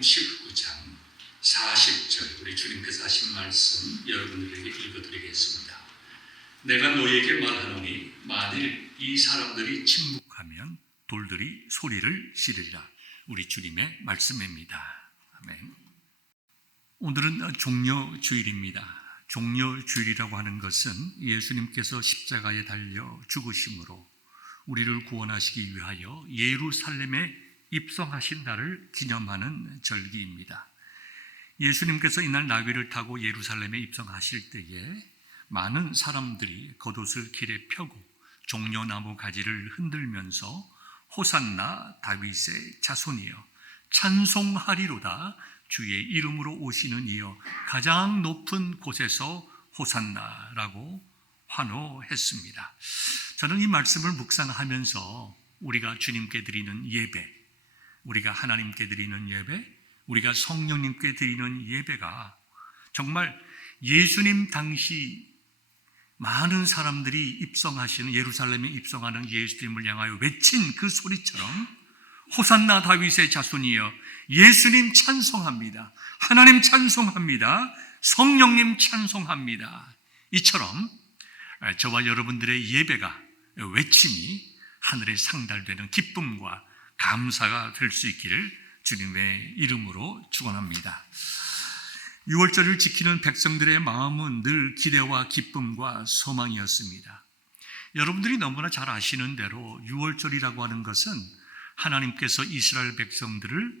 마태복음 19장 40절 우리 주님께서 하신 말씀 여러분들에게 읽어드리겠습니다. 내가 너에게 말하노니 만일 이 사람들이 침묵하면 돌들이 소리를 지르리라. 우리 주님의 말씀입니다. 아멘. 오늘은 종려주일입니다. 종려주일이라고 하는 것은 예수님께서 십자가에 달려 죽으심으로 우리를 구원하시기 위하여 예루살렘에 입성하신 날을 기념하는 절기입니다. 예수님께서 이날 나귀를 타고 예루살렘에 입성하실 때에 많은 사람들이 겉옷을 길에 펴고 종려나무 가지를 흔들면서 호산나 다윗의 자손이여 찬송하리로다 주의 이름으로 오시는 이여 가장 높은 곳에서 호산나라고 환호했습니다. 저는 이 말씀을 묵상하면서 우리가 주님께 드리는 예배, 우리가 하나님께 드리는 예배, 우리가 성령님께 드리는 예배가 정말 예수님 당시 많은 사람들이 입성하시는 예루살렘에 입성하는 예수님을 향하여 외친 그 소리처럼 호산나 다윗의 자손이여 예수님 찬송합니다. 하나님 찬송합니다. 성령님 찬송합니다. 이처럼 저와 여러분들의 예배가 외침이 하늘에 상달되는 기쁨과 감사가 될 수 있기를 주님의 이름으로 축원합니다. 6월절을 지키는 백성들의 마음은 늘 기대와 기쁨과 소망이었습니다. 여러분들이 너무나 잘 아시는 대로 6월절이라고 하는 것은 하나님께서 이스라엘 백성들을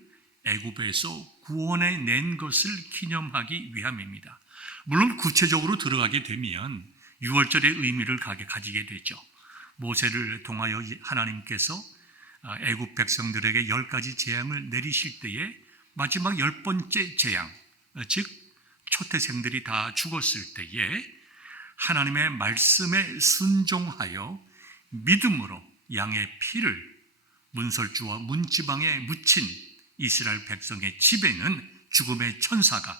애굽에서 구원해 낸 것을 기념하기 위함입니다. 물론 구체적으로 들어가게 되면 6월절의 의미를 가지게 되죠. 모세를 통하여 하나님께서 애굽 백성들에게 10가지 재앙을 내리실 때에 마지막 10번째 재앙, 즉 초태생들이 다 죽었을 때에 하나님의 말씀에 순종하여 믿음으로 양의 피를 문설주와 문지방에 묻힌 이스라엘 백성의 집에는 죽음의 천사가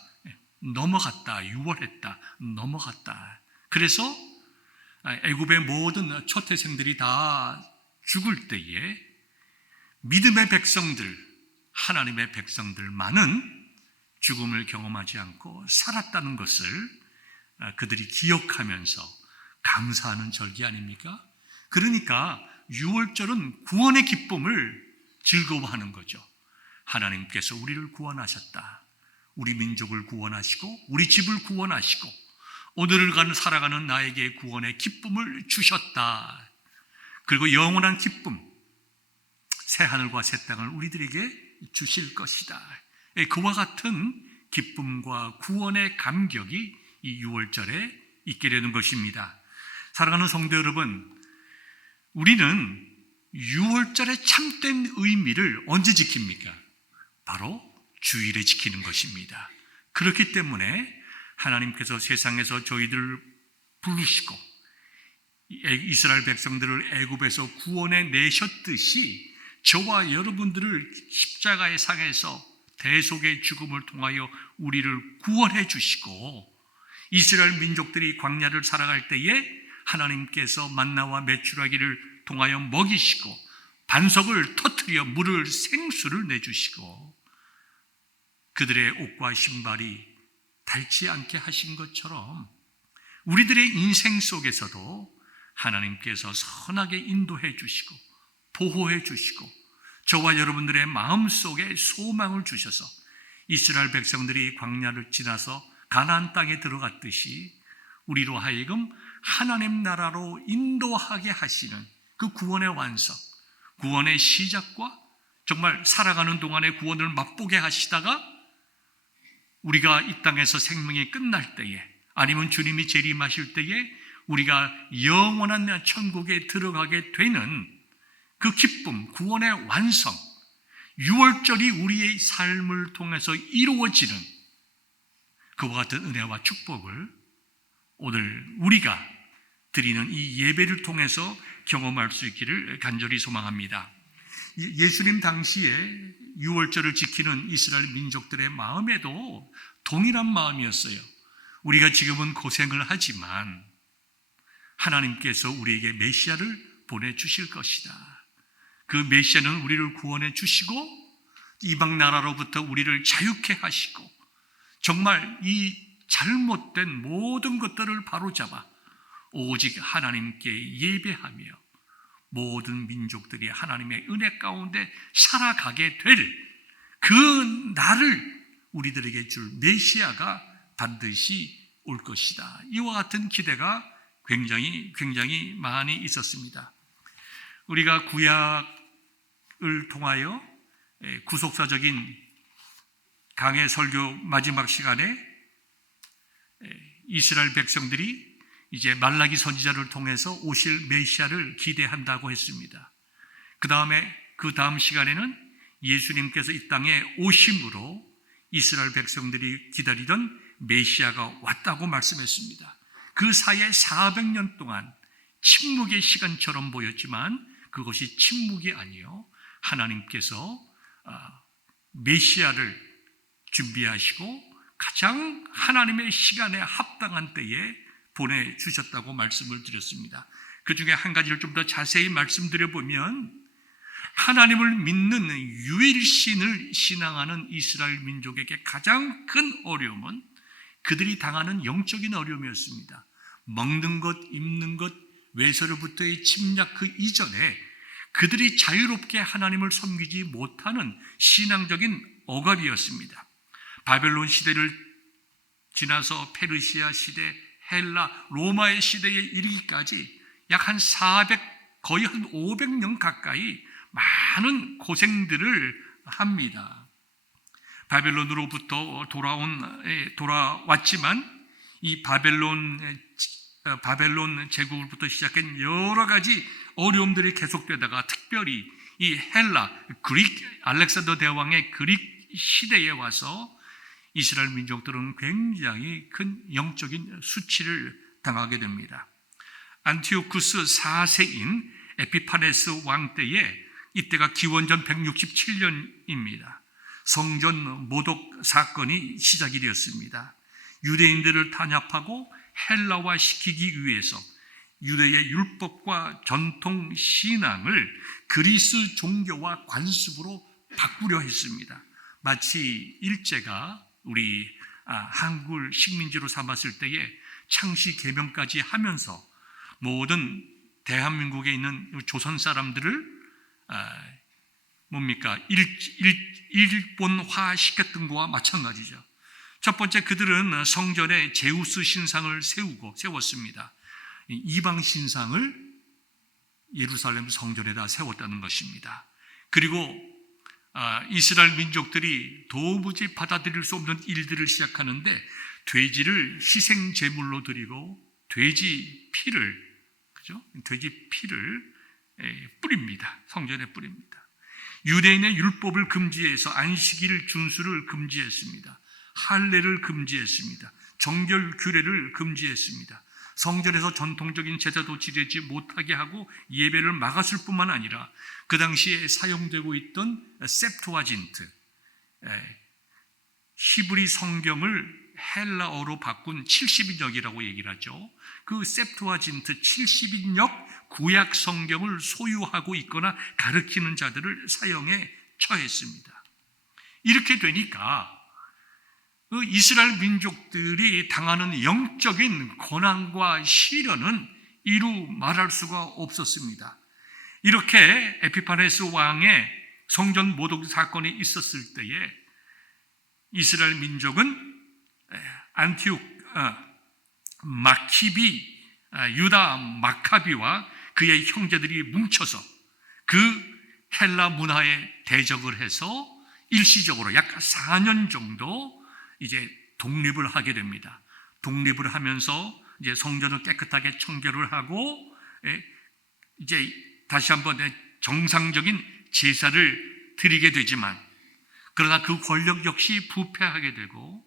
넘어갔다, 유월했다, 넘어갔다. 그래서 애굽의 모든 초태생들이 다 죽을 때에 믿음의 백성들, 하나님의 백성들만은 죽음을 경험하지 않고 살았다는 것을 그들이 기억하면서 감사하는 절기 아닙니까? 그러니까 6월절은 구원의 기쁨을 즐거워하는 거죠. 하나님께서 우리를 구원하셨다. 우리 민족을 구원하시고 우리 집을 구원하시고 오늘을 살아가는 나에게 구원의 기쁨을 주셨다. 그리고 영원한 기쁨, 새하늘과 새 땅을 우리들에게 주실 것이다. 그와 같은 기쁨과 구원의 감격이 이 6월절에 있게 되는 것입니다. 사랑하는 성도 여러분, 우리는 6월절의 참된 의미를 언제 지킵니까? 바로 주일에 지키는 것입니다. 그렇기 때문에 하나님께서 세상에서 저희들을 부르시고 이스라엘 백성들을 애굽에서 구원해 내셨듯이 저와 여러분들을 십자가의 상에서 대속의 죽음을 통하여 우리를 구원해 주시고 이스라엘 민족들이 광야를 살아갈 때에 하나님께서 만나와 메추라기를 통하여 먹이시고 반석을 터뜨려 물을 생수를 내주시고 그들의 옷과 신발이 닳지 않게 하신 것처럼 우리들의 인생 속에서도 하나님께서 선하게 인도해 주시고 보호해 주시고 저와 여러분들의 마음속에 소망을 주셔서 이스라엘 백성들이 광야를 지나서 가나안 땅에 들어갔듯이 우리로 하여금 하나님 나라로 인도하게 하시는 그 구원의 완성, 구원의 시작과 정말 살아가는 동안의 구원을 맛보게 하시다가 우리가 이 땅에서 생명이 끝날 때에 아니면 주님이 재림하실 때에 우리가 영원한 천국에 들어가게 되는 그 기쁨, 구원의 완성, 6월절이 우리의 삶을 통해서 이루어지는 그와 같은 은혜와 축복을 오늘 우리가 드리는 이 예배를 통해서 경험할 수 있기를 간절히 소망합니다. 예수님 당시에 6월절을 지키는 이스라엘 민족들의 마음에도 동일한 마음이었어요. 우리가 지금은 고생을 하지만 하나님께서 우리에게 메시아를 보내주실 것이다. 그 메시아는 우리를 구원해 주시고 이방 나라로부터 우리를 자유케 하시고 정말 이 잘못된 모든 것들을 바로잡아 오직 하나님께 예배하며 모든 민족들이 하나님의 은혜 가운데 살아가게 될 그 날을 우리들에게 줄 메시아가 반드시 올 것이다. 이와 같은 기대가 굉장히 많이 있었습니다. 우리가 구약을 통하여 구속사적인 강해 설교 마지막 시간에 이스라엘 백성들이 이제 말라기 선지자를 통해서 오실 메시아를 기대한다고 했습니다. 그 다음 시간에는 예수님께서 이 땅에 오심으로 이스라엘 백성들이 기다리던 메시아가 왔다고 말씀했습니다. 그 사이에 400년 동안 침묵의 시간처럼 보였지만 그것이 침묵이 아니요 하나님께서 메시아를 준비하시고 가장 하나님의 시간에 합당한 때에 보내주셨다고 말씀을 드렸습니다. 그 중에 한 가지를 좀 더 자세히 말씀드려보면 하나님을 믿는 유일신을 신앙하는 이스라엘 민족에게 가장 큰 어려움은 그들이 당하는 영적인 어려움이었습니다. 먹는 것, 입는 것, 외서로부터의 침략 그 이전에 그들이 자유롭게 하나님을 섬기지 못하는 신앙적인 억압이었습니다. 바벨론 시대를 지나서 페르시아 시대, 헬라, 로마의 시대에 이르기까지 약 한 400, 거의 한 500년 가까이 많은 고생들을 합니다. 바벨론으로부터 돌아왔지만 이 바벨론 제국으로부터 시작한 여러 가지 어려움들이 계속되다가 특별히 이 헬라, 알렉산더 대왕의 그릭 시대에 와서 이스라엘 민족들은 굉장히 큰 영적인 수치를 당하게 됩니다. 안티오쿠스 4세인 에피파네스 왕 때에 이때가 기원전 167년입니다. 성전 모독 사건이 시작이 되었습니다. 유대인들을 탄압하고 헬라화시키기 위해서 유대의 율법과 전통 신앙을 그리스 종교와 관습으로 바꾸려 했습니다. 마치 일제가 우리 한국을 식민지로 삼았을 때에 창씨 개명까지 하면서 모든 대한민국에 있는 조선 사람들을 일본화 시켰던 것과 마찬가지죠. 첫 번째, 그들은 성전에 제우스 신상을 세웠습니다. 이방 신상을 예루살렘 성전에다 세웠다는 것입니다. 그리고 이스라엘 민족들이 도무지 받아들일 수 없는 일들을 시작하는데 돼지를 희생 제물로 드리고 돼지 피를 뿌립니다. 성전에 뿌립니다. 유대인의 율법을 금지해서 안식일 준수를 금지했습니다. 할례를 금지했습니다. 정결 규례를 금지했습니다. 성전에서 전통적인 제사도 지내지 못하게 하고 예배를 막았을 뿐만 아니라 그 당시에 사용되고 있던 셉투아진트, 히브리 성경을 헬라어로 바꾼 70인역이라고 얘기를 하죠. 그 셉투아진트 70인역 구약 성경을 소유하고 있거나 가르치는 자들을 사형에 처했습니다. 이렇게 되니까 이스라엘 민족들이 당하는 영적인 고난과 시련은 이루 말할 수가 없었습니다. 이렇게 에피파네스 왕의 성전 모독 사건이 있었을 때에 이스라엘 민족은 유다 마카비와 그의 형제들이 뭉쳐서 그 헬라 문화에 대적을 해서 일시적으로 약 4년 정도 이제 독립을 하게 됩니다. 독립을 하면서 이제 성전을 깨끗하게 청결을 하고 이제 다시 한번 정상적인 제사를 드리게 되지만 그러나 그 권력 역시 부패하게 되고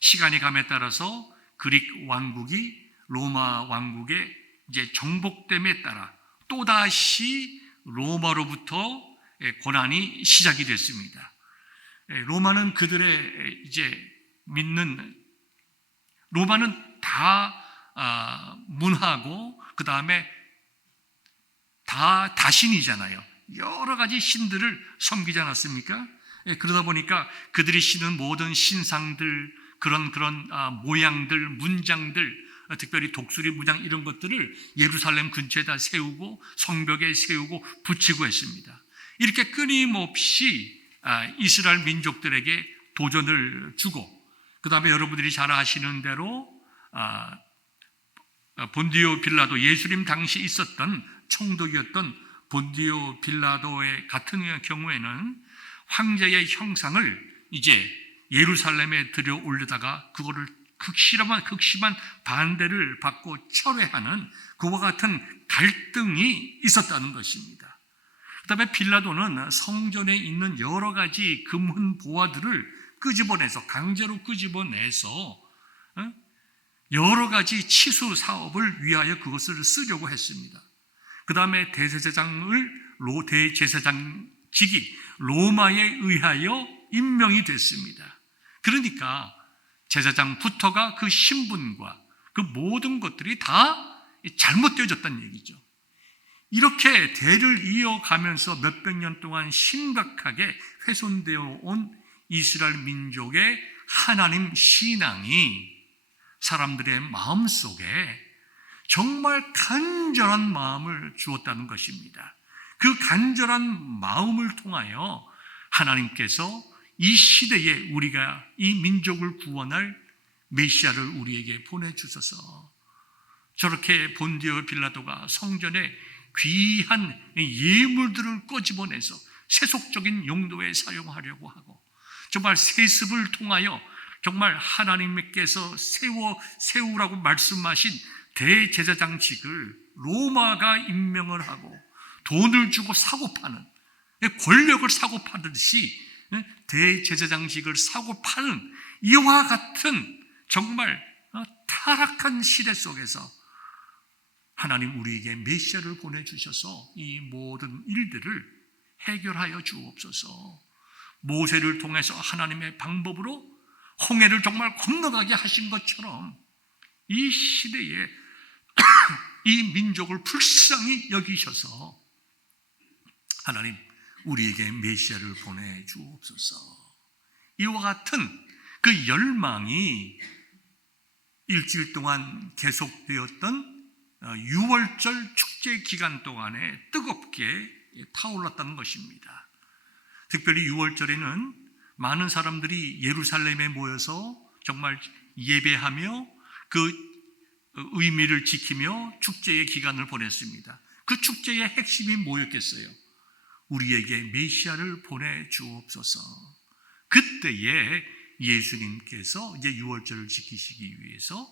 시간이 감에 따라서 그릭 왕국이 로마 왕국의 이제 정복됨에 따라 또다시 로마로부터 고난이 시작이 됐습니다. 로마는 그들의 이제 로마는 다 문하고 그 다음에 다 다신이잖아요. 여러 가지 신들을 섬기지 않았습니까? 그러다 보니까 그들이 신은 모든 신상들, 그런 모양들, 문장들, 특별히 독수리 문장 이런 것들을 예루살렘 근처에다 세우고 성벽에 세우고 붙이고 했습니다. 이렇게 끊임없이 이스라엘 민족들에게 도전을 주고, 그 다음에 여러분들이 잘 아시는 대로 본디오 빌라도, 예수님 당시 있었던 총독이었던 본디오 빌라도의 같은 경우에는 황제의 형상을 이제 예루살렘에 들여 올리다가 그거를 극심한 반대를 받고 철회하는 그와 같은 갈등이 있었다는 것입니다. 그 다음에 빌라도는 성전에 있는 여러 가지 금은 보화들을 강제로 끄집어내서 여러 가지 치수 사업을 위하여 그것을 쓰려고 했습니다. 그 다음에 대제사장직이 로마에 의하여 임명이 됐습니다. 그러니까 제사장부터가 그 신분과 그 모든 것들이 다 잘못되어졌다는 얘기죠. 이렇게 대를 이어가면서 몇백 년 동안 심각하게 훼손되어 온 이스라엘 민족의 하나님 신앙이 사람들의 마음속에 정말 간절한 마음을 주었다는 것입니다. 그 간절한 마음을 통하여 하나님께서 이 시대에 우리가 이 민족을 구원할 메시아를 우리에게 보내주셔서 저렇게 본디오 빌라도가 성전에 귀한 예물들을 꼬집어내서 세속적인 용도에 사용하려고 하고, 정말 세습을 통하여 정말 하나님께서 세우라고 말씀하신 대제사장직을 로마가 임명을 하고 돈을 주고 사고 파는, 권력을 사고 파듯이 대제사장직을 사고 파는 이와 같은 정말 타락한 시대 속에서 하나님 우리에게 메시아를 보내주셔서 이 모든 일들을 해결하여 주옵소서. 모세를 통해서 하나님의 방법으로 홍해를 정말 건너가게 하신 것처럼 이 시대에 이 민족을 불쌍히 여기셔서 하나님 우리에게 메시아를 보내주옵소서. 이와 같은 그 열망이 일주일 동안 계속되었던 6월절 축제 기간 동안에 뜨겁게 타올랐다는 것입니다. 특별히 6월절에는 많은 사람들이 예루살렘에 모여서 정말 예배하며 그 의미를 지키며 축제의 기간을 보냈습니다. 그 축제의 핵심이 뭐였겠어요? 우리에게 메시아를 보내주옵소서. 그때에 예수님께서 이제 6월절을 지키시기 위해서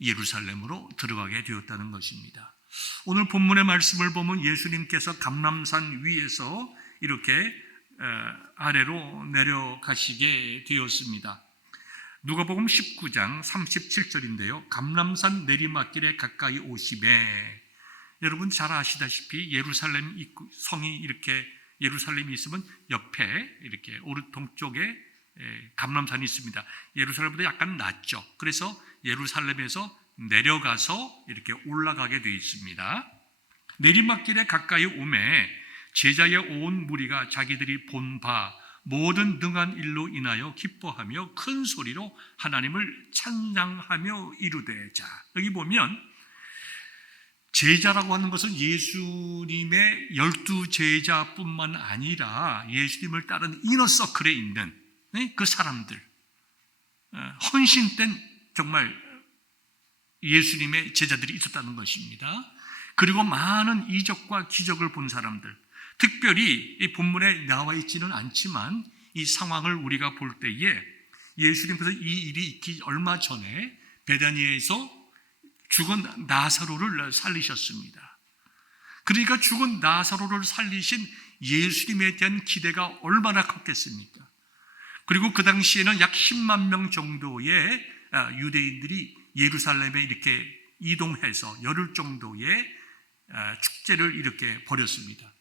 예루살렘으로 들어가게 되었다는 것입니다. 오늘 본문의 말씀을 보면 예수님께서 감람산 위에서 이렇게 아래로 내려가시게 되었습니다. 누가복음 19장 37절인데요. 감람산 내리막길에 가까이 오시매. 여러분 잘 아시다시피 예루살렘 성이 이렇게 예루살렘이 있으면 옆에 이렇게 오른동쪽에 감람산이 있습니다. 예루살렘보다 약간 낮죠. 그래서 예루살렘에서 내려가서 이렇게 올라가게 되어 있습니다. 내리막길에 가까이 오매 제자의 온 무리가 자기들이 본 바 모든 등한 일로 인하여 기뻐하며 큰 소리로 하나님을 찬양하며 이르되. 자, 여기 보면 제자라고 하는 것은 예수님의 12 제자뿐만 아니라 예수님을 따른 이너서클에 있는 그 사람들, 헌신된 정말 예수님의 제자들이 있었다는 것입니다. 그리고 많은 이적과 기적을 본 사람들, 특별히 이 본문에 나와 있지는 않지만 이 상황을 우리가 볼 때에 예수님께서 이 일이 있기 얼마 전에 베다니에서 죽은 나사로를 살리셨습니다. 그러니까 죽은 나사로를 살리신 예수님에 대한 기대가 얼마나 컸겠습니까? 그리고 그 당시에는 약 10만 명 정도의 유대인들이 예루살렘에 이렇게 이동해서 열흘 정도의 축제를 이렇게 벌였습니다.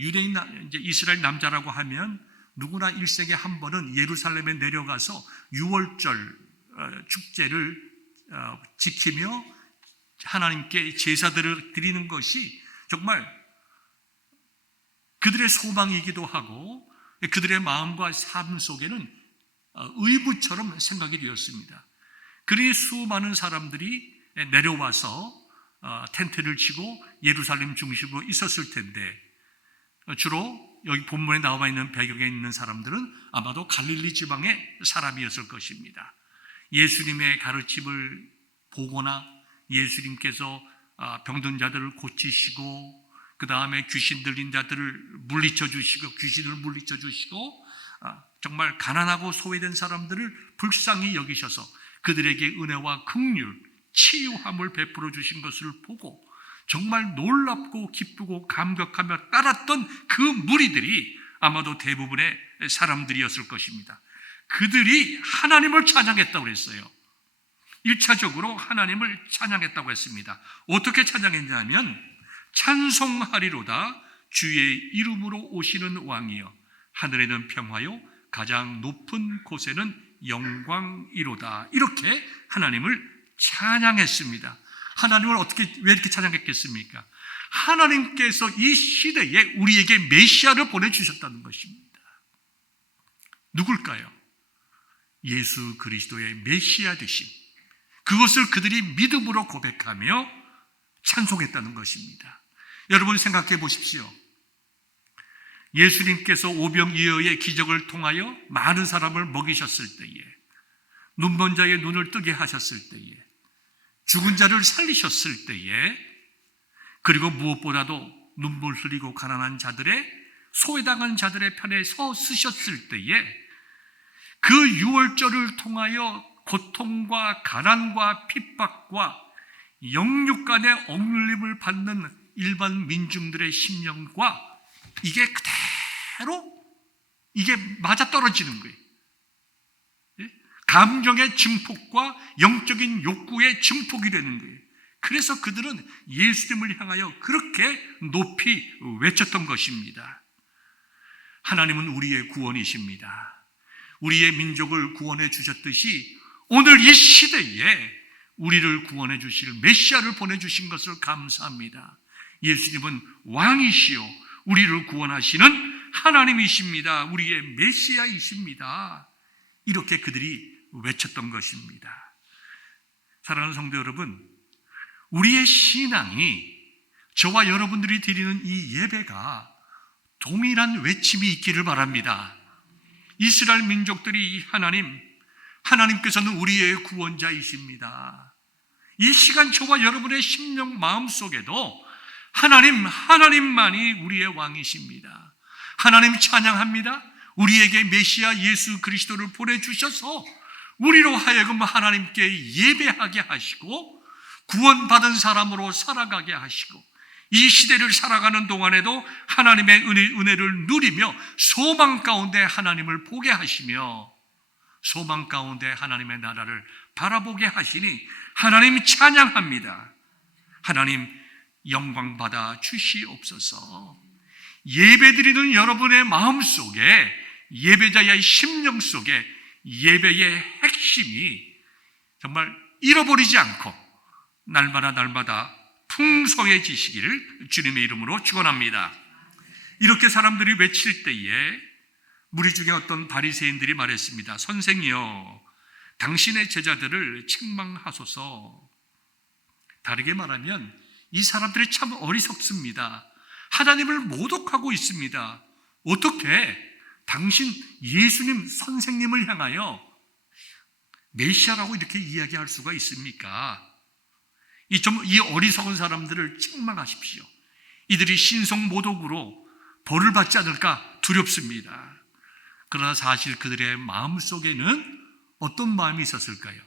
유대인, 이제 이스라엘 남자라고 하면 누구나 일생에 한 번은 예루살렘에 내려가서 6월절 축제를 지키며 하나님께 제사들을 드리는 것이 정말 그들의 소망이기도 하고 그들의 마음과 삶 속에는 의부처럼 생각이 되었습니다. 그리 수많은 사람들이 내려와서 텐트를 치고 예루살렘 중심으로 있었을 텐데, 주로 여기 본문에 나와 있는 배경에 있는 사람들은 아마도 갈릴리 지방의 사람이었을 것입니다. 예수님의 가르침을 보거나 예수님께서 병든 자들을 고치시고, 그 다음에 귀신 들린 자들을 물리쳐 주시고, 귀신을 물리쳐 주시고, 정말 가난하고 소외된 사람들을 불쌍히 여기셔서 그들에게 은혜와 긍휼, 치유함을 베풀어 주신 것을 보고 정말 놀랍고 기쁘고 감격하며 따랐던 그 무리들이 아마도 대부분의 사람들이었을 것입니다. 그들이 하나님을 찬양했다고 그랬어요. 1차적으로 하나님을 찬양했다고 했습니다. 어떻게 찬양했냐면, 찬송하리로다 주의 이름으로 오시는 왕이여, 하늘에는 평화요 가장 높은 곳에는 영광이로다. 이렇게 하나님을 찬양했습니다. 하나님을 왜 이렇게 찬양했겠습니까? 하나님께서 이 시대에 우리에게 메시아를 보내주셨다는 것입니다. 누굴까요? 예수 그리스도의 메시아 되심, 그것을 그들이 믿음으로 고백하며 찬송했다는 것입니다. 여러분 생각해 보십시오. 예수님께서 오병이어의 기적을 통하여 많은 사람을 먹이셨을 때에, 눈먼 자의 눈을 뜨게 하셨을 때에, 죽은 자를 살리셨을 때에, 그리고 무엇보다도 눈물 흘리고 가난한 자들의, 소외당한 자들의 편에 서 쓰셨을 때에, 그 유월절을 통하여 고통과 가난과 핍박과 영육 간의 억눌림을 받는 일반 민중들의 심령과 이게 그대로 이게 맞아떨어지는 거예요. 감정의 증폭과 영적인 욕구의 증폭이 되는 거예요. 그래서 그들은 예수님을 향하여 그렇게 높이 외쳤던 것입니다. 하나님은 우리의 구원이십니다. 우리의 민족을 구원해 주셨듯이 오늘 이 시대에 우리를 구원해 주실 메시아를 보내주신 것을 감사합니다. 예수님은 왕이시요 우리를 구원하시는 하나님이십니다. 우리의 메시아이십니다. 이렇게 그들이 외쳤던 것입니다. 사랑하는 성도 여러분, 우리의 신앙이, 저와 여러분들이 드리는 이 예배가 동일한 외침이 있기를 바랍니다. 이스라엘 민족들이 하나님께서는 우리의 구원자이십니다. 이 시간 저와 여러분의 심령 마음속에도 하나님만이 우리의 왕이십니다. 하나님 찬양합니다. 우리에게 메시아 예수 그리스도를 보내주셔서 우리로 하여금 하나님께 예배하게 하시고 구원받은 사람으로 살아가게 하시고, 이 시대를 살아가는 동안에도 하나님의 은혜를 누리며 소망 가운데 하나님을 보게 하시며 소망 가운데 하나님의 나라를 바라보게 하시니 하나님 찬양합니다. 하나님 영광 받아 주시옵소서. 예배드리는 여러분의 마음속에, 예배자의 심령 속에 예배의 핵심이 정말 잃어버리지 않고 날마다 풍성해지시기를 주님의 이름으로 축원합니다. 이렇게 사람들이 외칠 때에 무리 중에 어떤 바리새인들이 말했습니다. 선생이여, 당신의 제자들을 책망하소서. 다르게 말하면 이 사람들이 참 어리석습니다. 하나님을 모독하고 있습니다. 어떻게 당신 예수님 선생님을 향하여 메시아라고 이렇게 이야기할 수가 있습니까? 이 어리석은 사람들을 책망하십시오. 이들이 신성 모독으로 벌을 받지 않을까 두렵습니다. 그러나 사실 그들의 마음속에는 어떤 마음이 있었을까요?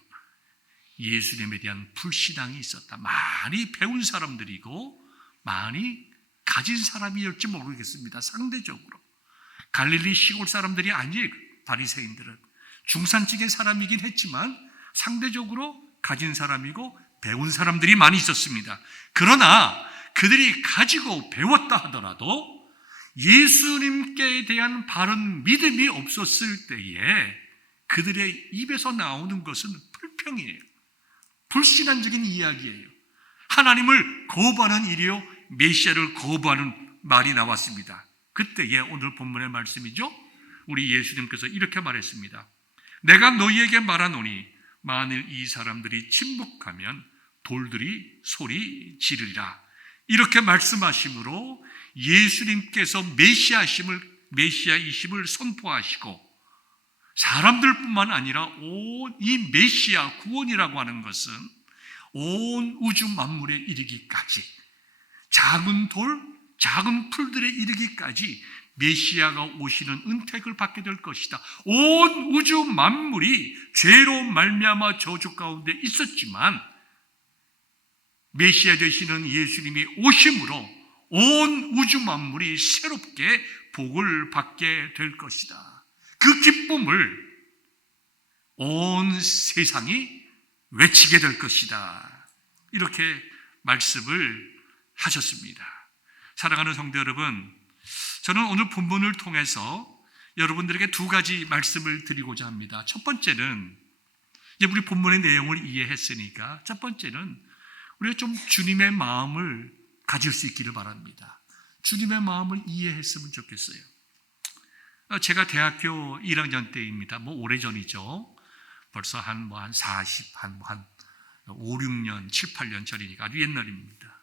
예수님에 대한 불신앙이 있었다. 많이 배운 사람들이고 많이 가진 사람이었지 모르겠습니다. 상대적으로 갈릴리 시골 사람들이 아니에요. 바리새인들은 중산층의 사람이긴 했지만 상대적으로 가진 사람이고 배운 사람들이 많이 있었습니다. 그러나 그들이 가지고 배웠다 하더라도 예수님께 대한 바른 믿음이 없었을 때에 그들의 입에서 나오는 것은 불평이에요. 불신앙적인 이야기예요. 하나님을 거부하는 일이요, 메시아를 거부하는 말이 나왔습니다. 그때에 오늘 본문의 말씀이죠. 우리 예수님께서 이렇게 말했습니다. 내가 너희에게 말하노니 만일 이 사람들이 침묵하면 돌들이 소리 지르리라. 이렇게 말씀하심으로 예수님께서 메시아이심을 선포하시고 사람들뿐만 아니라 온 이 메시아 구원이라고 하는 것은 온 우주 만물에 이르기까지 작은 돌, 작은 풀들에 이르기까지 메시아가 오시는 은택을 받게 될 것이다. 온 우주 만물이 죄로 말미암아 저주 가운데 있었지만 메시아 되시는 예수님이 오심으로 온 우주 만물이 새롭게 복을 받게 될 것이다. 그 기쁨을 온 세상이 외치게 될 것이다. 이렇게 말씀을 하셨습니다. 사랑하는 성도 여러분, 저는 오늘 본문을 통해서 여러분들에게 두 가지 말씀을 드리고자 합니다. 첫 번째는 이제 우리 본문의 내용을 이해했으니까 첫 번째는 우리가 좀 주님의 마음을 가질 수 있기를 바랍니다. 주님의 마음을 이해했으면 좋겠어요. 제가 대학교 1학년 때입니다. 오래전이죠. 벌써 한 5, 6년, 7, 8년 전이니까 아주 옛날입니다.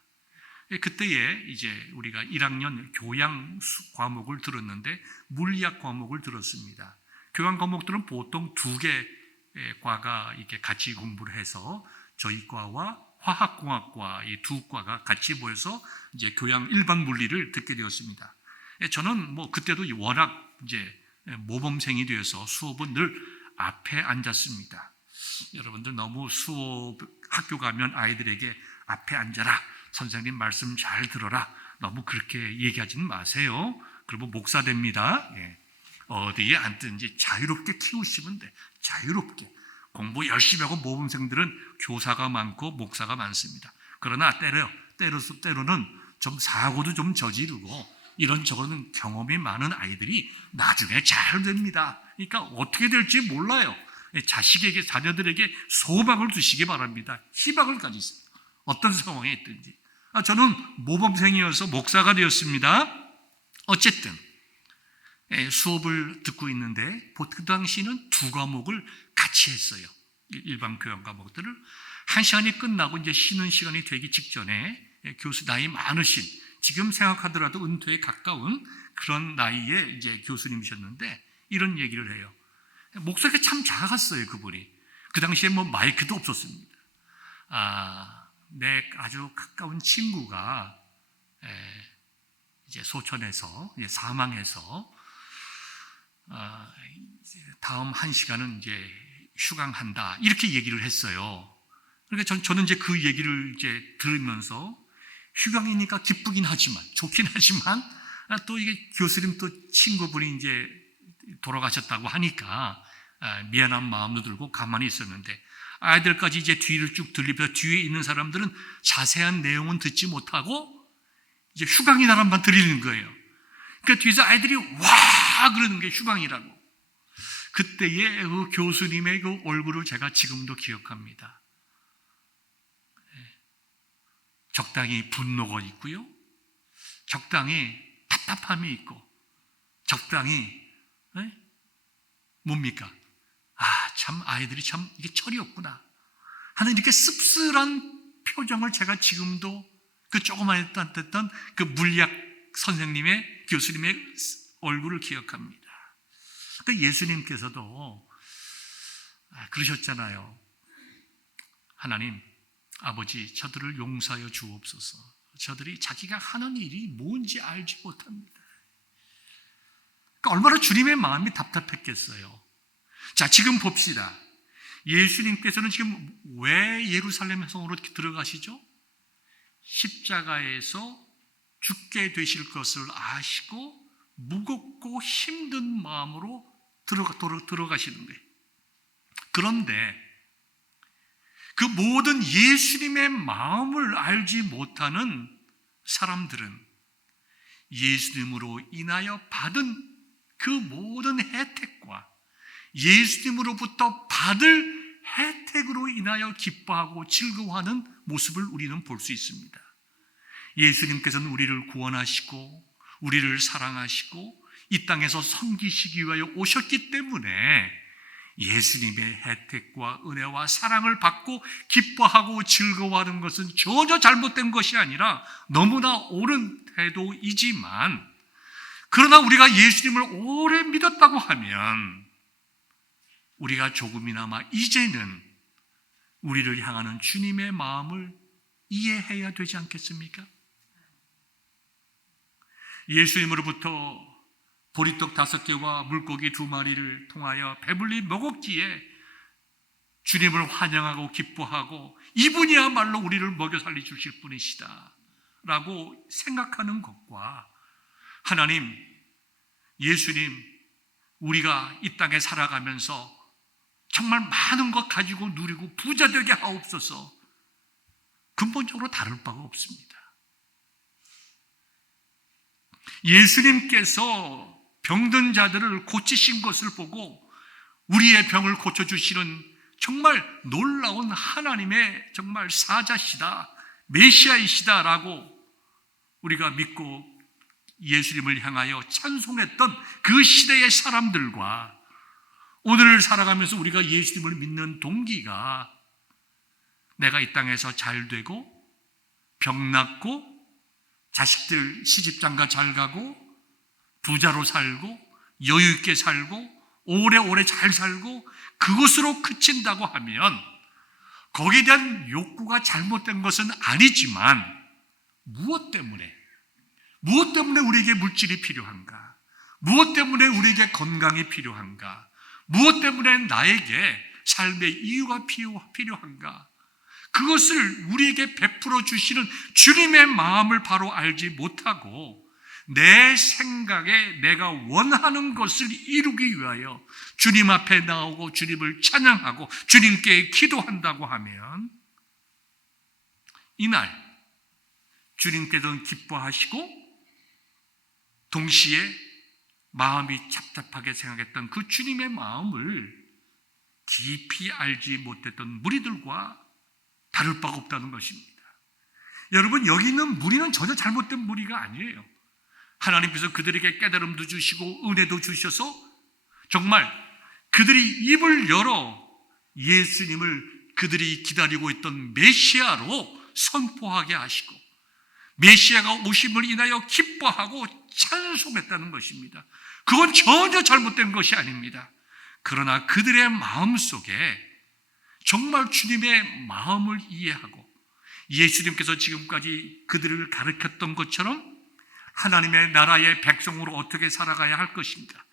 그때에 이제 우리가 1학년 교양 과목을 들었는데 물리학 과목을 들었습니다. 교양 과목들은 보통 2개 과가 이렇게 같이 공부를 해서 저희 과와 화학공학과 이 두 과가 같이 모여서 이제 교양 일반 물리를 듣게 되었습니다. 저는 그때도 워낙 이제 모범생이 되어서 수업은 늘 앞에 앉았습니다. 여러분들 너무 수업 학교 가면 아이들에게 앞에 앉아라, 선생님 말씀 잘 들어라, 너무 그렇게 얘기하지는 마세요. 그러면 목사 됩니다. 어디에 앉든지 자유롭게 키우시면 돼. 자유롭게. 공부 열심히 하고 모범생들은 교사가 많고 목사가 많습니다. 그러나 때로는 좀 사고도 좀 저지르고 이런저런 경험이 많은 아이들이 나중에 잘 됩니다. 그러니까 어떻게 될지 몰라요. 자녀들에게 소망을 두시기 바랍니다. 희망을 가지세요. 어떤 상황에 있든지. 저는 모범생이어서 목사가 되었습니다. 어쨌든 수업을 듣고 있는데 그 당시는 2과목을 같이 했어요. 일반 교양 과목들을. 1시간이 끝나고 이제 쉬는 시간이 되기 직전에 교수 나이 많으신, 지금 생각하더라도 은퇴에 가까운 그런 나이에 이제 교수님이셨는데 이런 얘기를 해요. 목소리가 참 작았어요, 그분이. 그 당시에 마이크도 없었습니다. 내 아주 가까운 친구가 이제 소천에서 이제 사망해서 다음 1시간은 이제 휴강한다, 이렇게 얘기를 했어요. 그러니까 저는 이제 그 얘기를 이제 들으면서 휴강이니까 기쁘긴 하지만, 좋긴 하지만 또 이게 교수님 또 친구분이 이제 돌아가셨다고 하니까 미안한 마음도 들고 가만히 있었는데, 아이들까지 이제 뒤를 쭉 들리면서 뒤에 있는 사람들은 자세한 내용은 듣지 못하고 이제 휴강이 나란만 들리는 거예요. 그러니까 뒤에서 아이들이 와 그러는 게 휴강이라고. 그때의 그 교수님의 그 얼굴을 제가 지금도 기억합니다. 적당히 분노가 있고요, 적당히 답답함이 있고, 적당히 뭡니까? 참 아이들이 참 이게 철이 없구나 하는 이렇게 씁쓸한 표정을 제가 지금도 그 조그만 했던 그 물리학 선생님의, 교수님의 얼굴을 기억합니다. 그러니까 예수님께서도 그러셨잖아요. 하나님 아버지, 저들을 용서하여 주옵소서. 저들이 자기가 하는 일이 뭔지 알지 못합니다. 그러니까 얼마나 주님의 마음이 답답했겠어요. 자, 지금 봅시다. 예수님께서는 지금 왜 예루살렘 성으로 들어가시죠? 십자가에서 죽게 되실 것을 아시고 무겁고 힘든 마음으로 들어가시는 거예요. 그런데 그 모든 예수님의 마음을 알지 못하는 사람들은 예수님으로 인하여 받은 그 모든 혜택과 예수님으로부터 받을 혜택으로 인하여 기뻐하고 즐거워하는 모습을 우리는 볼 수 있습니다. 예수님께서는 우리를 구원하시고 우리를 사랑하시고 이 땅에서 섬기시기 위하여 오셨기 때문에 예수님의 혜택과 은혜와 사랑을 받고 기뻐하고 즐거워하는 것은 전혀 잘못된 것이 아니라 너무나 옳은 태도이지만, 그러나 우리가 예수님을 오래 믿었다고 하면 우리가 조금이나마 이제는 우리를 향하는 주님의 마음을 이해해야 되지 않겠습니까? 예수님으로부터 보리떡 5개와 물고기 2마리를 통하여 배불리 먹었기에 주님을 환영하고 기뻐하고 이분이야말로 우리를 먹여 살리 주실 분이시다 라고 생각하는 것과, 하나님, 예수님, 우리가 이 땅에 살아가면서 정말 많은 것 가지고 누리고 부자 되게 하옵소서, 근본적으로 다를 바가 없습니다. 예수님께서 병든 자들을 고치신 것을 보고 우리의 병을 고쳐주시는 정말 놀라운 하나님의 정말 사자시다, 메시아이시다라고 우리가 믿고 예수님을 향하여 찬송했던 그 시대의 사람들과 오늘 살아가면서 우리가 예수님을 믿는 동기가 내가 이 땅에서 잘 되고 병 낫고 자식들 시집장가 잘 가고 부자로 살고 여유 있게 살고 오래오래 잘 살고 그것으로 그친다고 하면 거기에 대한 욕구가 잘못된 것은 아니지만, 무엇 때문에 우리에게 물질이 필요한가? 무엇 때문에 우리에게 건강이 필요한가? 무엇 때문에 나에게 삶의 이유가 필요한가? 그것을 우리에게 베풀어 주시는 주님의 마음을 바로 알지 못하고 내 생각에 내가 원하는 것을 이루기 위하여 주님 앞에 나오고 주님을 찬양하고 주님께 기도한다고 하면 이날 주님께서는 기뻐하시고 동시에 마음이 답답하게 생각했던 그 주님의 마음을 깊이 알지 못했던 무리들과 다를 바가 없다는 것입니다. 여러분, 여기 있는 무리는 전혀 잘못된 무리가 아니에요. 하나님께서 그들에게 깨달음도 주시고 은혜도 주셔서 정말 그들이 입을 열어 예수님을 그들이 기다리고 있던 메시아로 선포하게 하시고 메시아가 오심을 인하여 기뻐하고 찬송했다는 것입니다. 그건 전혀 잘못된 것이 아닙니다. 그러나 그들의 마음속에 정말 주님의 마음을 이해하고 예수님께서 지금까지 그들을 가르쳤던 것처럼 하나님의 나라의 백성으로 어떻게 살아가야 할 것인가,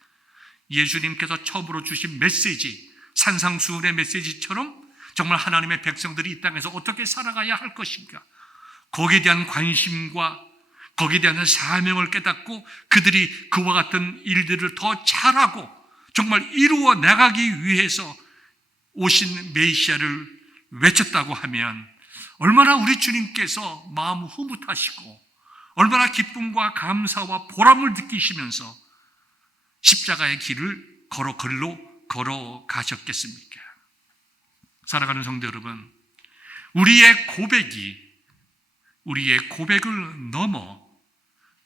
예수님께서 처음으로 주신 메시지, 산상수훈의 메시지처럼 정말 하나님의 백성들이 이 땅에서 어떻게 살아가야 할 것인가, 거기에 대한 관심과 거기에 대한 사명을 깨닫고 그들이 그와 같은 일들을 더 잘하고 정말 이루어 나가기 위해서 오신 메시아를 외쳤다고 하면 얼마나 우리 주님께서 마음 흐뭇하시고 얼마나 기쁨과 감사와 보람을 느끼시면서 십자가의 길을 걸어가셨겠습니까? 살아가는 성도 여러분, 우리의 고백을 넘어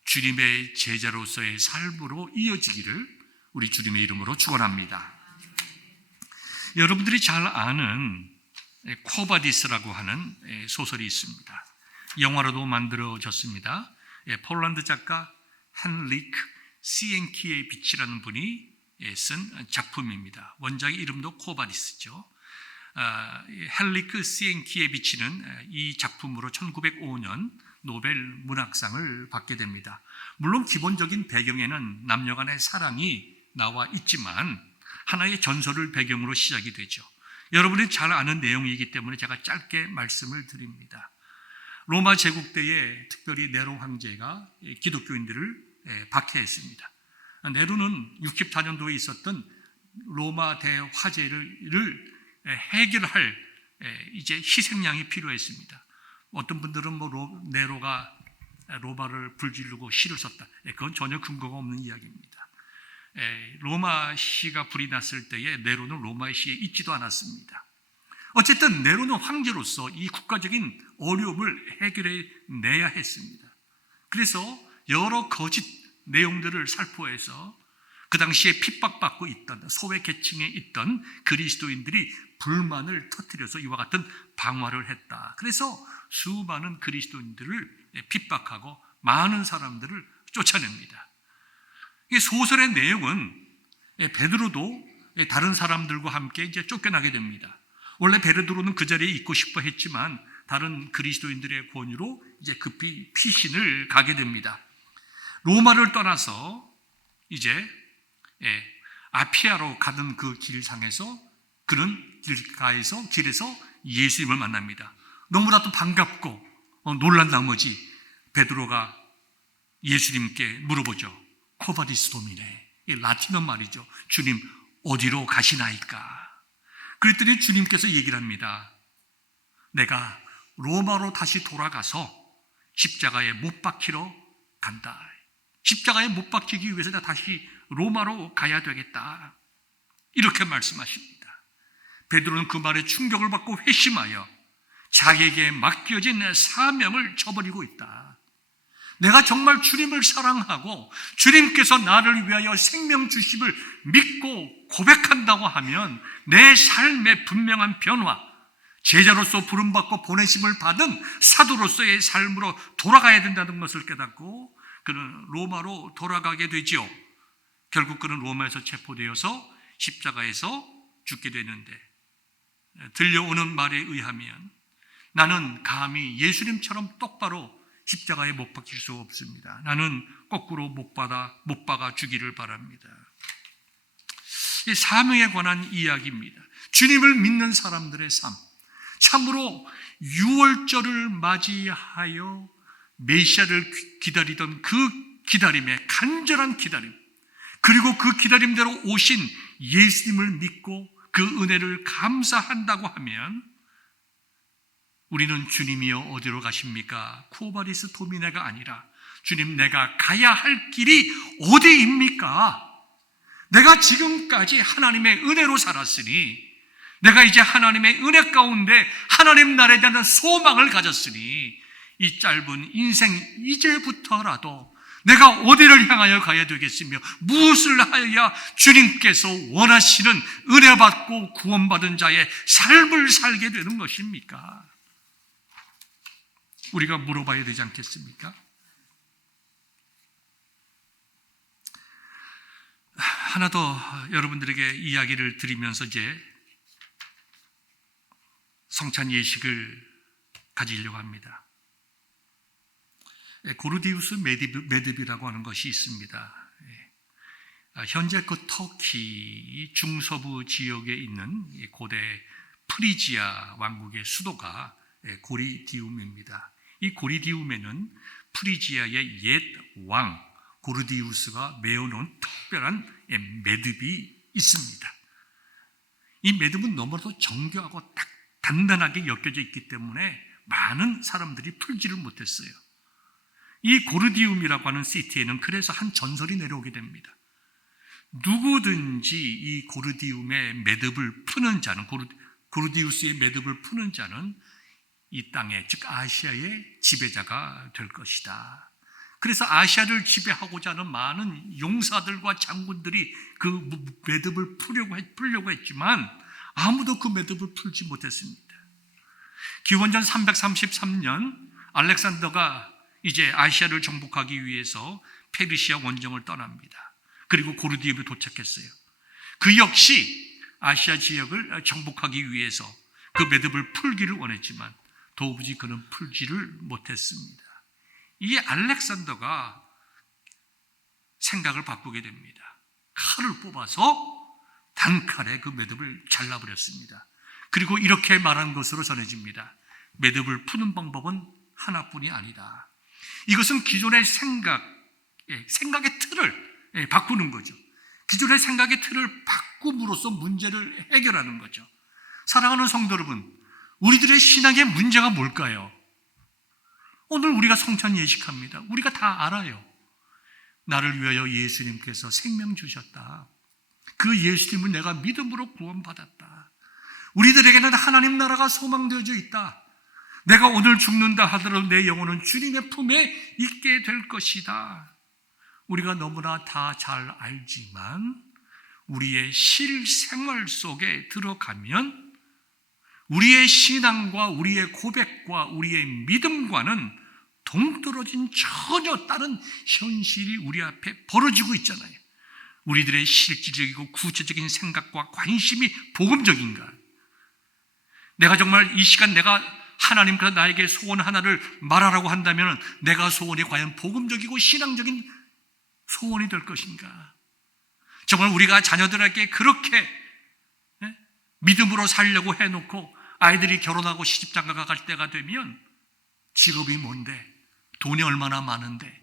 주님의 제자로서의 삶으로 이어지기를 우리 주님의 이름으로 축원합니다. 여러분들이 잘 아는 코바디스라고 하는 소설이 있습니다. 영화로도 만들어졌습니다. 폴란드 작가 헨리크 시엔키에비치라는 분이 쓴 작품입니다. 원작의 이름도 코바디스죠. 헨리크 시엔키에비치는 이 작품으로 1905년 노벨 문학상을 받게 됩니다. 물론 기본적인 배경에는 남녀 간의 사랑이 나와 있지만 하나의 전설을 배경으로 시작이 되죠. 여러분이 잘 아는 내용이기 때문에 제가 짧게 말씀을 드립니다. 로마 제국 때에 특별히 네로 황제가 기독교인들을 박해했습니다. 네로는 64년도에 있었던 로마 대화재를 해결할 이제 희생양이 필요했습니다. 어떤 분들은 네로가 로마를 불지르고 시를 썼다. 그건 전혀 근거가 없는 이야기입니다. 로마시가 불이 났을 때에 네로는 로마의 시에 있지도 않았습니다. 어쨌든 네로는 황제로서 이 국가적인 어려움을 해결해 내야 했습니다. 그래서 여러 거짓 내용들을 살포해서 그 당시에 핍박받고 있던 소외 계층에 있던 그리스도인들이 불만을 터뜨려서 이와 같은 방화를 했다. 그래서 수많은 그리스도인들을 핍박하고 많은 사람들을 쫓아냅니다. 이 소설의 내용은 베드로도 다른 사람들과 함께 이제 쫓겨나게 됩니다. 원래 베드로는 그 자리에 있고 싶어 했지만 다른 그리스도인들의 권유로 이제 급히 피신을 가게 됩니다. 로마를 떠나서 이제 아피아로 가던 그 길상에서 그런 길에서 예수님을 만납니다. 너무나도 반갑고 놀란 나머지 베드로가 예수님께 물어보죠. 코바디스 도미네, 이 라틴어 말이죠. 주님 어디로 가시나이까? 그랬더니 주님께서 얘기를 합니다. 내가 로마로 다시 돌아가서 십자가에 못 박히러 간다. 십자가에 못 박히기 위해서 내가 다시 로마로 가야 되겠다. 이렇게 말씀하십니다. 베드로는 그 말에 충격을 받고 회심하여 자기에게 맡겨진 사명을 저버리고 있다. 내가 정말 주님을 사랑하고 주님께서 나를 위하여 생명 주심을 믿고 고백한다고 하면 내 삶의 분명한 변화, 제자로서 부름받고 보내심을 받은 사도로서의 삶으로 돌아가야 된다는 것을 깨닫고 그는 로마로 돌아가게 되지요. 결국 그는 로마에서 체포되어서 십자가에서 죽게 되는데, 들려오는 말에 의하면 나는 감히 예수님처럼 똑바로 십자가에 못 박힐 수 없습니다. 나는 거꾸로 못 박아 주기를 바랍니다. 이 사명에 관한 이야기입니다. 주님을 믿는 사람들의 삶, 참으로 유월절을 맞이하여 메시아를 기다리던 그 기다림의 간절한 기다림, 그리고 그 기다림대로 오신 예수님을 믿고 그 은혜를 감사한다고 하면 우리는 주님이여 어디로 가십니까? 쿠오바리스 도미네가 아니라 주님, 내가 가야 할 길이 어디입니까? 내가 지금까지 하나님의 은혜로 살았으니, 내가 이제 하나님의 은혜 가운데 하나님 나라에 대한 소망을 가졌으니 이 짧은 인생 이제부터라도 내가 어디를 향하여 가야 되겠으며 무엇을 하여야 주님께서 원하시는 은혜 받고 구원받은 자의 삶을 살게 되는 것입니까? 우리가 물어봐야 되지 않겠습니까? 하나 더 여러분들에게 이야기를 드리면서 이제 성찬 예식을 가지려고 합니다. 고르디우스 메드비라고 하는 것이 있습니다. 현재 그 터키 중서부 지역에 있는 고대 프리지아 왕국의 수도가 고리디움입니다. 이 고리디움에는 프리지아의 옛 왕 고르디우스가 메어놓은 특별한 매듭이 있습니다. 이 매듭은 너무나도 정교하고 딱 단단하게 엮여져 있기 때문에 많은 사람들이 풀지를 못했어요. 이 고르디움이라고 하는 시티에는 그래서 한 전설이 내려오게 됩니다. 누구든지 이 고르디움의 매듭을 푸는 자는, 고르디우스의 매듭을 푸는 자는 이 땅의, 즉 아시아의 지배자가 될 것이다. 그래서 아시아를 지배하고자 하는 많은 용사들과 장군들이 그 매듭을 풀려고 했지만 아무도 그 매듭을 풀지 못했습니다. 기원전 333년 알렉산더가 이제 아시아를 정복하기 위해서 페르시아 원정을 떠납니다. 그리고 고르디움에 도착했어요. 그 역시 아시아 지역을 정복하기 위해서 그 매듭을 풀기를 원했지만 도무지 그는 풀지를 못했습니다. 이 알렉산더가 생각을 바꾸게 됩니다. 칼을 뽑아서 단칼에 그 매듭을 잘라버렸습니다. 그리고 이렇게 말한 것으로 전해집니다. 매듭을 푸는 방법은 하나뿐이 아니다. 이것은 기존의 생각의 틀을 바꾸는 거죠. 기존의 생각의 틀을 바꿈으로써 문제를 해결하는 거죠. 사랑하는 성도 여러분, 우리들의 신앙의 문제가 뭘까요? 오늘 우리가 성찬 예식합니다. 우리가 다 알아요. 나를 위하여 예수님께서 생명 주셨다. 그 예수님을 내가 믿음으로 구원받았다. 우리들에게는 하나님 나라가 소망되어져 있다. 내가 오늘 죽는다 하더라도 내 영혼은 주님의 품에 있게 될 것이다. 우리가 너무나 다 잘 알지만 우리의 실생활 속에 들어가면 우리의 신앙과 우리의 고백과 우리의 믿음과는 동떨어진 전혀 다른 현실이 우리 앞에 벌어지고 있잖아요. 우리들의 실질적이고 구체적인 생각과 관심이 복음적인가? 내가 정말 이 시간 내가 하나님께서 나에게 소원 하나를 말하라고 한다면 내가 소원이 과연 복음적이고 신앙적인 소원이 될 것인가? 정말 우리가 자녀들에게 그렇게 믿음으로 살려고 해놓고 아이들이 결혼하고 시집장가가 갈 때가 되면 직업이 뭔데? 돈이 얼마나 많은데?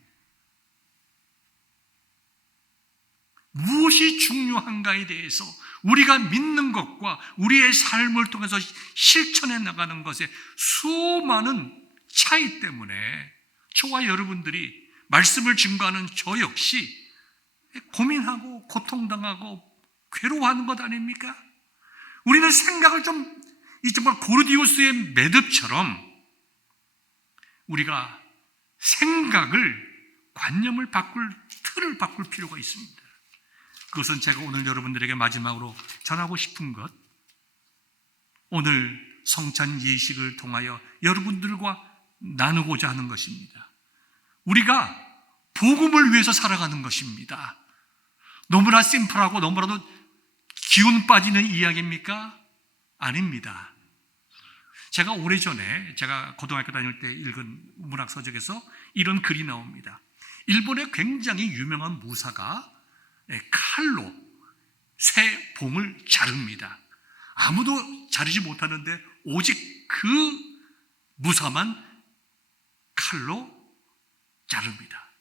무엇이 중요한가에 대해서 우리가 믿는 것과 우리의 삶을 통해서 실천해 나가는 것에 수많은 차이 때문에 저와 여러분들이 말씀을 증거하는 저 역시 고민하고 고통당하고 괴로워하는 것 아닙니까? 우리는 생각을 정말 고르디우스의 매듭처럼 우리가 생각을, 관념을 틀을 바꿀 필요가 있습니다. 그것은 제가 오늘 여러분들에게 마지막으로 전하고 싶은 것, 오늘 성찬 예식을 통하여 여러분들과 나누고자 하는 것입니다. 우리가 복음을 위해서 살아가는 것입니다. 너무나 심플하고 너무나도 기운 빠지는 이야기입니까? 아닙니다. 제가 오래전에 제가 고등학교 다닐 때 읽은 문학서적에서 이런 글이 나옵니다. 일본의 굉장히 유명한 무사가 칼로 쇠 봉을 자릅니다. 아무도 자르지 못하는데 오직 그 무사만 칼로 자릅니다.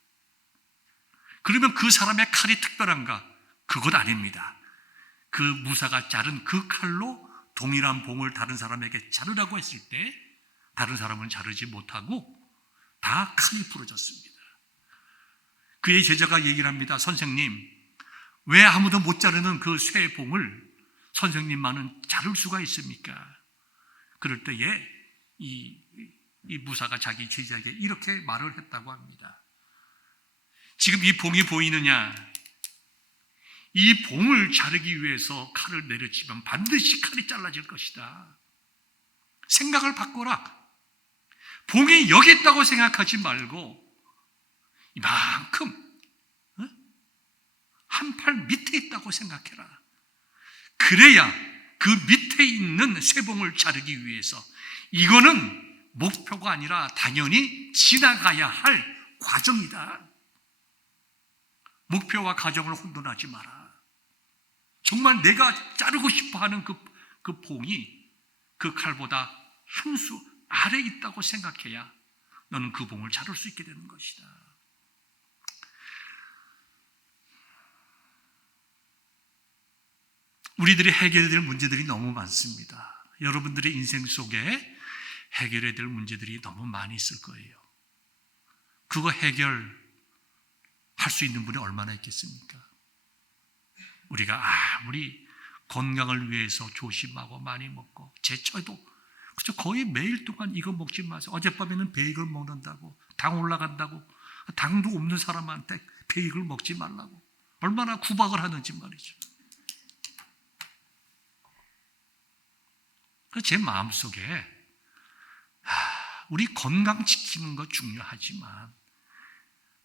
그러면 그 사람의 칼이 특별한가? 그것 아닙니다. 그 무사가 자른 그 칼로 동일한 봉을 다른 사람에게 자르라고 했을 때 다른 사람은 자르지 못하고 다 칼이 부러졌습니다. 그의 제자가 얘기를 합니다. 선생님, 왜 아무도 못 자르는 그 쇠봉을 선생님만은 자를 수가 있습니까? 그럴 때에 이 무사가 자기 제자에게 이렇게 말을 했다고 합니다. 지금 이 봉이 보이느냐? 이 봉을 자르기 위해서 칼을 내려치면 반드시 칼이 잘라질 것이다. 생각을 바꿔라. 봉이 여기 있다고 생각하지 말고 이만큼 한 팔 밑에 있다고 생각해라. 그래야 그 밑에 있는 쇠봉을 자르기 위해서 이거는 목표가 아니라 당연히 지나가야 할 과정이다. 목표와 과정을 혼돈하지 마라. 정말 내가 자르고 싶어하는 그 봉이 그 칼보다 한 수 아래 있다고 생각해야 너는 그 봉을 자를 수 있게 되는 것이다. 우리들이 해결해야 될 문제들이 너무 많습니다. 여러분들의 인생 속에 해결해야 될 문제들이 너무 많이 있을 거예요. 그거 해결할 수 있는 분이 얼마나 있겠습니까? 우리가 아무리 건강을 위해서 조심하고 많이 먹고 제쳐도 그저 거의 매일 동안 이거 먹지 마세요. 어젯밤에는 베이글 먹는다고, 당 올라간다고, 당도 없는 사람한테 베이글 먹지 말라고 얼마나 구박을 하는지 말이죠. 제 마음속에 우리 건강 지키는 거 중요하지만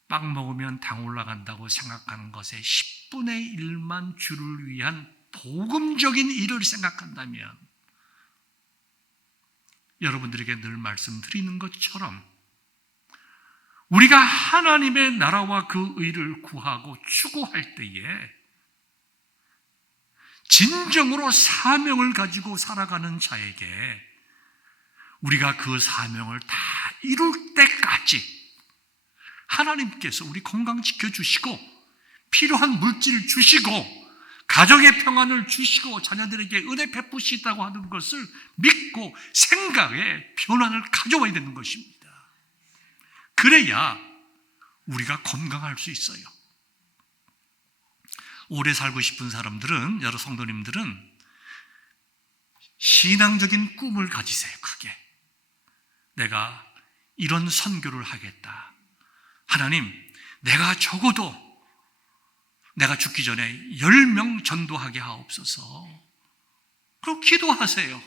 빵 먹으면 당 올라간다고 생각하는 것에 10분의 1만 주를 위한 복음적인 일을 생각한다면 여러분들에게 늘 말씀드리는 것처럼 우리가 하나님의 나라와 그 의를 구하고 추구할 때에 진정으로 사명을 가지고 살아가는 자에게 우리가 그 사명을 다 이룰 때까지 하나님께서 우리 건강 지켜주시고 필요한 물질을 주시고 가정의 평안을 주시고 자녀들에게 은혜 베푸시다고 하는 것을 믿고 생각에 변화를 가져와야 되는 것입니다. 그래야 우리가 건강할 수 있어요. 오래 살고 싶은 사람들은, 여러 성도님들은 신앙적인 꿈을 가지세요. 크게 내가 이런 선교를 하겠다. 하나님, 내가 적어도 내가 죽기 전에 10명 전도하게 하옵소서. 그리고 기도하세요.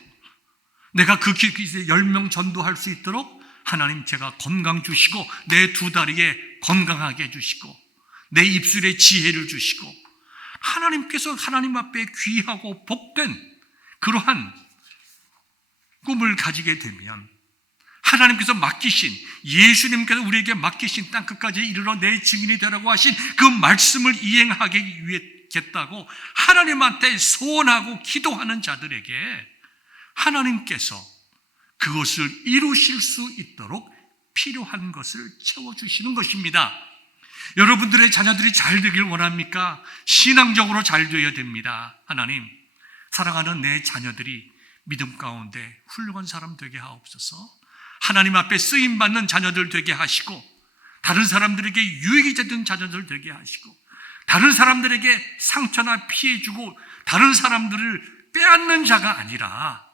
내가 그 10명 전도할 수 있도록 하나님 제가 건강 주시고 내 두 다리에 건강하게 해주시고 내 입술에 지혜를 주시고 하나님께서 하나님 앞에 귀하고 복된 그러한 꿈을 가지게 되면 하나님께서 맡기신, 예수님께서 우리에게 맡기신 땅끝까지 이르러 내 증인이 되라고 하신 그 말씀을 이행하기 위해겠다고 하나님한테 소원하고 기도하는 자들에게 하나님께서 그것을 이루실 수 있도록 필요한 것을 채워주시는 것입니다. 여러분들의 자녀들이 잘 되길 원합니까? 신앙적으로 잘 되어야 됩니다. 하나님, 사랑하는 내 자녀들이 믿음 가운데 훌륭한 사람 되게 하옵소서. 하나님 앞에 쓰임받는 자녀들 되게 하시고 다른 사람들에게 유익이 되는 자녀들 되게 하시고 다른 사람들에게 상처나 피해 주고 다른 사람들을 빼앗는 자가 아니라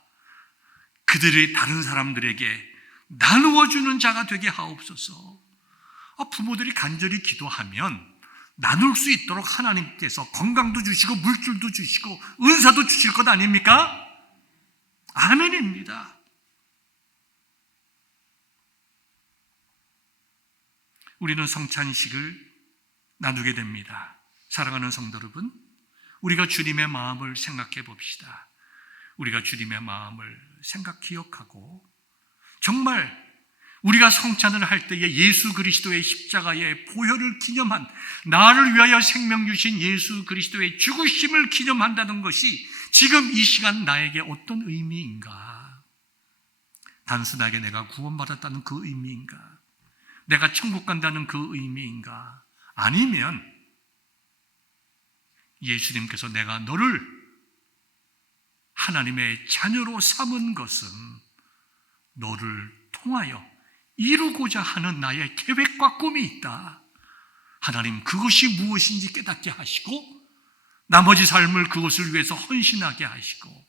그들이 다른 사람들에게 나누어 주는 자가 되게 하옵소서. 부모들이 간절히 기도하면 나눌 수 있도록 하나님께서 건강도 주시고 물질도 주시고 은사도 주실 것 아닙니까? 아멘입니다. 우리는 성찬식을 나누게 됩니다. 사랑하는 성도 여러분, 우리가 주님의 마음을 생각해 봅시다. 우리가 주님의 마음을 기억하고 정말 우리가 성찬을 할 때에 예수 그리스도의 십자가의 보혈을 기념한, 나를 위하여 생명 주신 예수 그리스도의 죽으심을 기념한다는 것이 지금 이 시간 나에게 어떤 의미인가? 단순하게 내가 구원받았다는 그 의미인가? 내가 천국 간다는 그 의미인가? 아니면 예수님께서 내가 너를 하나님의 자녀로 삼은 것은 너를 통하여 이루고자 하는 나의 계획과 꿈이 있다. 하나님, 그것이 무엇인지 깨닫게 하시고 나머지 삶을 그것을 위해서 헌신하게 하시고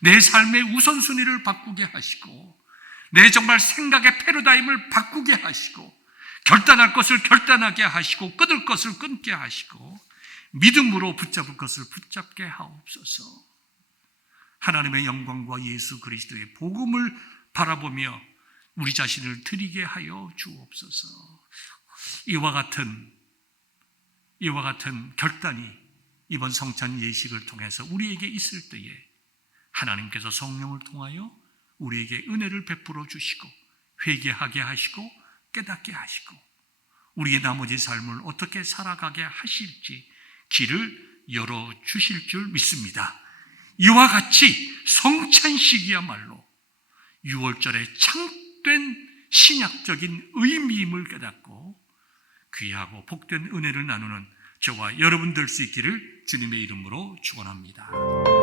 내 삶의 우선순위를 바꾸게 하시고 내 정말 생각의 패러다임을 바꾸게 하시고 결단할 것을 결단하게 하시고 끊을 것을 끊게 하시고 믿음으로 붙잡을 것을 붙잡게 하옵소서. 하나님의 영광과 예수 그리스도의 복음을 바라보며 우리 자신을 드리게 하여 주옵소서. 이와 같은 결단이 이번 성찬 예식을 통해서 우리에게 있을 때에 하나님께서 성령을 통하여 우리에게 은혜를 베풀어 주시고 회개하게 하시고 깨닫게 하시고 우리의 나머지 삶을 어떻게 살아가게 하실지 길을 열어주실 줄 믿습니다. 이와 같이 성찬식이야말로 6월절의 참된 신약적인 의미임을 깨닫고 귀하고 복된 은혜를 나누는 저와 여러분 될 수 있기를 주님의 이름으로 축원합니다.